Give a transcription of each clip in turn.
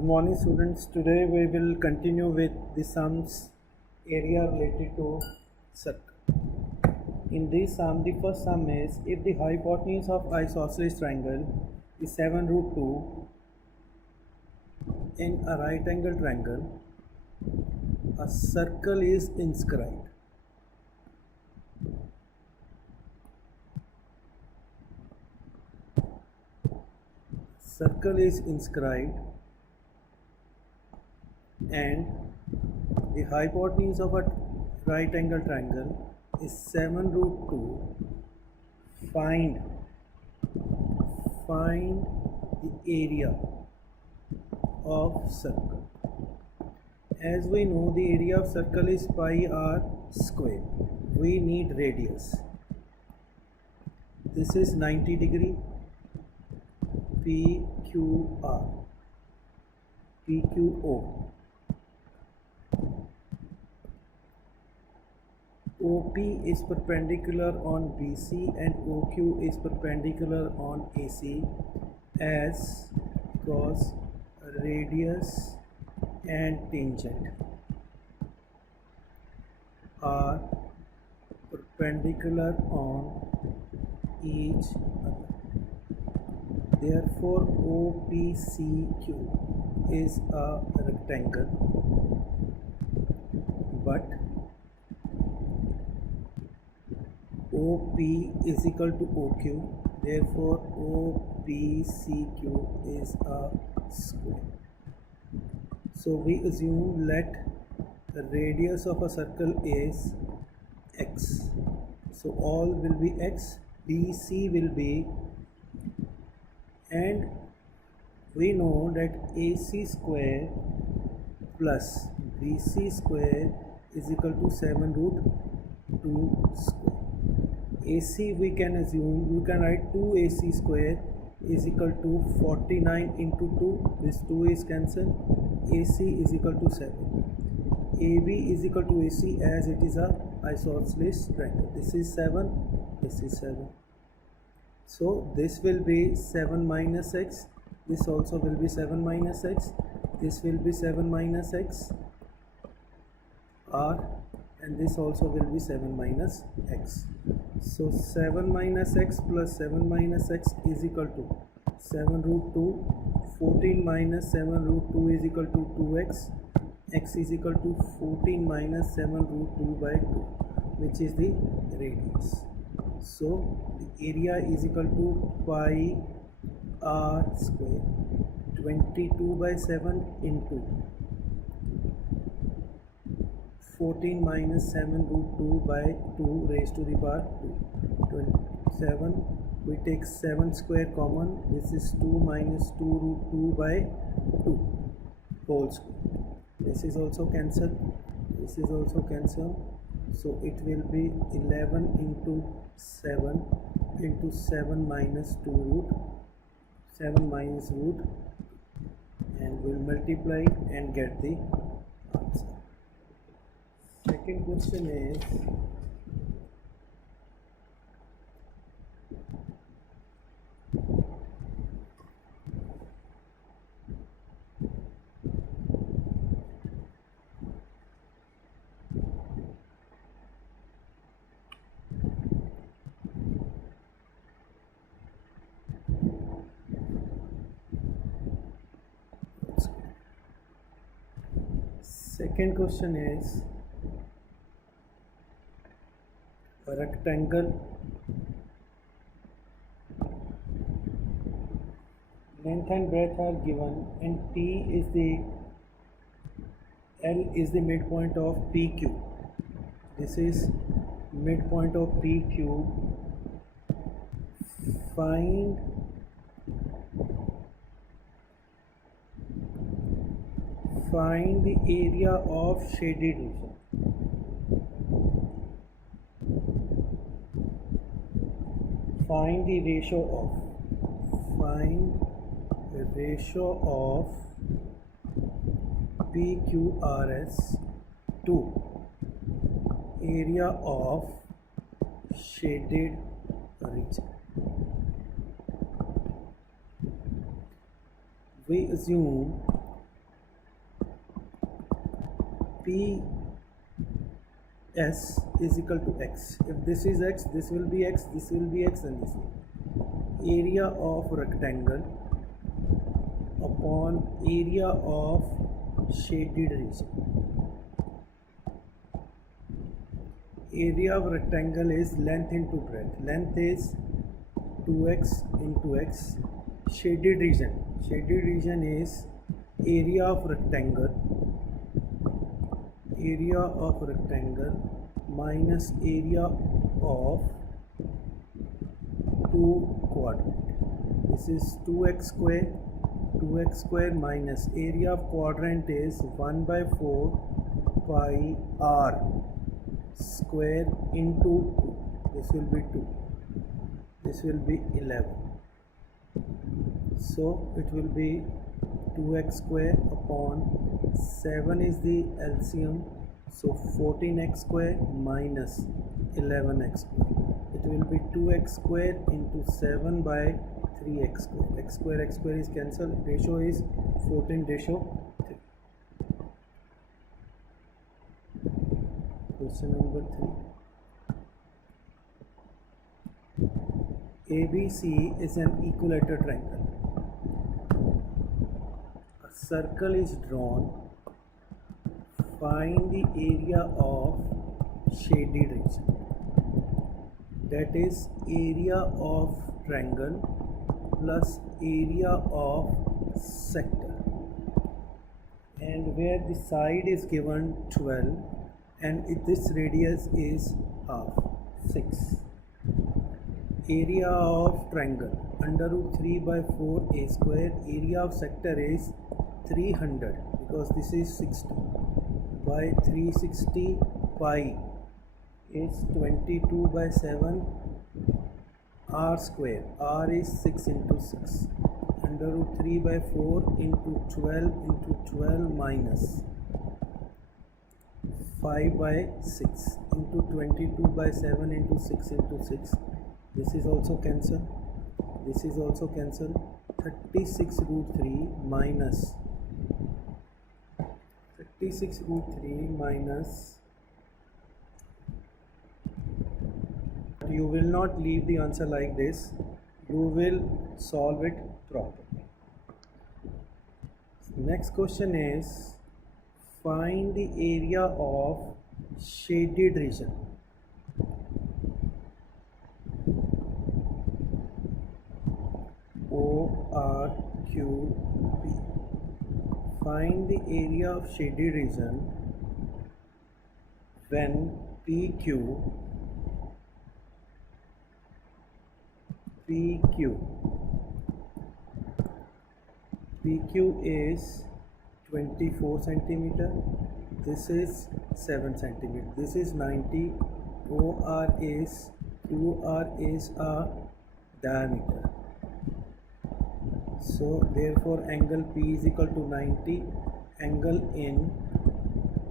Good morning, students. Today we will continue with the sums area related to circle. In this sum, the first sum is if the hypotenuse of isosceles triangle is 7 root 2 in a right angle triangle, a circle is inscribed. Circle is inscribed and the hypotenuse of a right angle triangle is 7 root 2. Find the area of circle. As we know, the area of circle is pi r square. We need radius. This is 90 degree. PQR, PQO. OP is perpendicular on BC and OQ is perpendicular on AC, as because radius and tangent are perpendicular on each other. Therefore, OPCQ is a rectangle, but OP is equal to OQ. Therefore, OPCQ is a square. So we assume let the radius of a circle is x. So all will be x. BC will be, and we know that AC square plus BC square is equal to 7 root 2 square. AC we can assume, we can write 2AC square is equal to 49 into 2, this 2 is cancelled, AC is equal to 7. AB is equal to AC as it is a isosceles triangle. This is 7, this is 7. So this will be 7 minus x, this also will be 7 minus x, this will be 7 minus x r, and this also will be 7 minus x. So 7 minus x plus 7 minus x is equal to 7 root 2, 14 minus 7 root 2 is equal to 2x, x is equal to 14 minus 7 root 2 by 2, which is the radius. So the area is equal to pi r square, 22 by 7 into 14 minus 7 root 2 by 2 raised to the power 2. 27, we take 7 square common, this is 2 minus 2 root 2 by 2 whole square. This is also cancelled, this is also cancelled. So it will be 11 into 7 into 7 minus 2 root, 7 minus root, and we'll multiply and get the answer. Second question is a rectangle, length and breadth are given, and P is the L is the midpoint of PQ. This is midpoint of PQ. Find the area of shaded region. Find the ratio of PQRS to area of shaded region. We assume P S is equal to x. If this is x, this will be x, this will be x, and this will be area of rectangle upon area of shaded region. Area of rectangle is length into breadth. Length is 2x into x. Shaded region is area of rectangle minus area of 2 quadrant. This is 2x square minus area of quadrant is 1 by 4 pi r square into 2. This will be 2. This will be 11. So it will be 2x square upon 7 is the LCM, so 14x square minus 11x square. It will be 2x square into 7 by 3x square. X square is cancelled. Ratio is 14:3. Question number 3. ABC is an equilateral triangle. A circle is drawn. Find the area of shaded region. That is area of triangle plus area of sector. And where the side is given 12 and this radius is half, 6. Area of triangle under root 3 by 4 a square. Area of sector is 300 because this is 60 by 360 pi is 22 by 7 r square. R is 6 into 6 under root 3 by 4 into 12 minus 5 by 6 into 22 by 7 into 6 into 6. This is also cancelled. This is also cancelled. 36 root 3 minus 36 root 3 minus. You will not leave the answer like this. You will solve it properly. Next question is find the area of shaded region. ORQP. Find the area of shaded region when PQ is 24 centimeter. This is 7 centimeter. This is 90. QR is a diameter. So therefore angle P is equal to 90. Angle in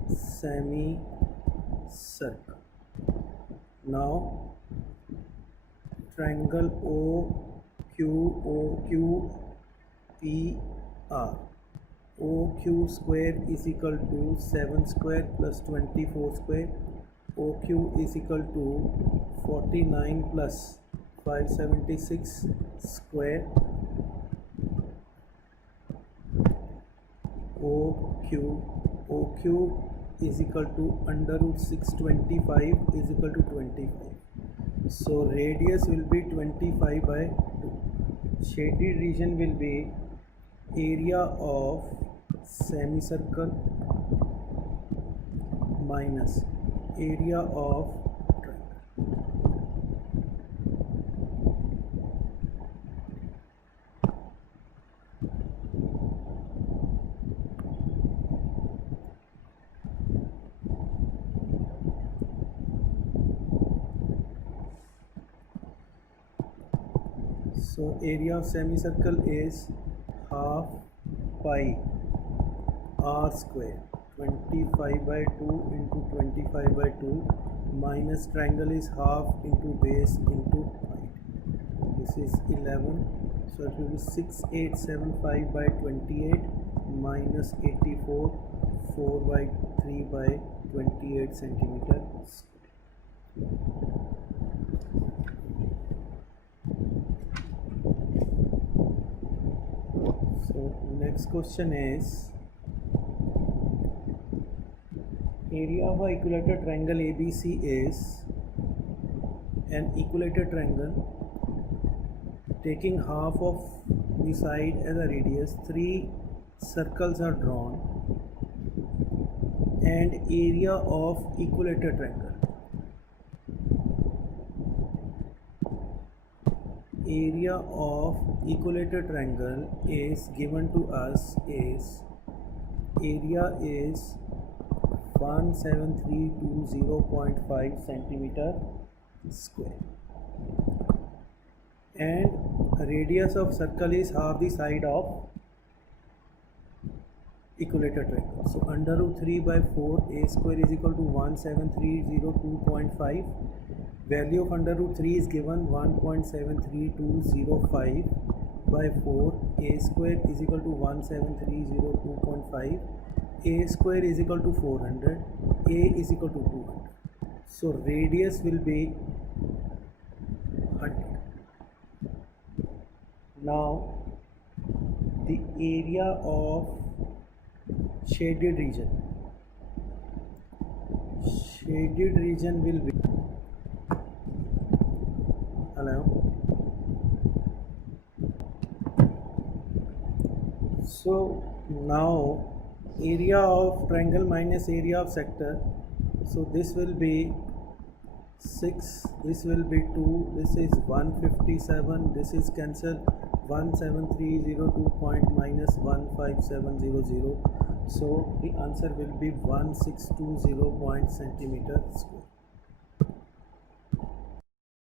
semicircle. Now triangle OQPR. OQ square is equal to 7 square plus 24 square. OQ is equal to 49 plus 576 square. OQ is equal to under root 625 is equal to 25. So radius will be 25 by 2. Shaded region will be area of semicircle minus area of triangle. So area of semicircle is half pi r square. 25 by 2 into 25 by 2 minus triangle is half into base into height. This is 11. So it will be 6875 by 28 minus 84 4 by 3 by 28 centimeter square. So next question is, area of a equilateral triangle ABC is an equilateral triangle taking half of the side as a radius. 3 circles are drawn, and area of equilateral triangle. Area of equilateral triangle is given to us is, area is 17320.5 centimeter square, and radius of circle is half the side of equilateral triangle. So under root 3 by 4, a square is equal to 17302.5. Value of under root 3 is given 1.73205 by 4. A square is equal to 17302.5. A square is equal to 400. A is equal to 200. So radius will be 100. Now the area of shaded region will be, hello, so now area of triangle minus area of sector, so this will be 6, this will be 2, this is 157, this is cancelled, 17302 point minus 15700, so the answer will be 1620 centimeter square.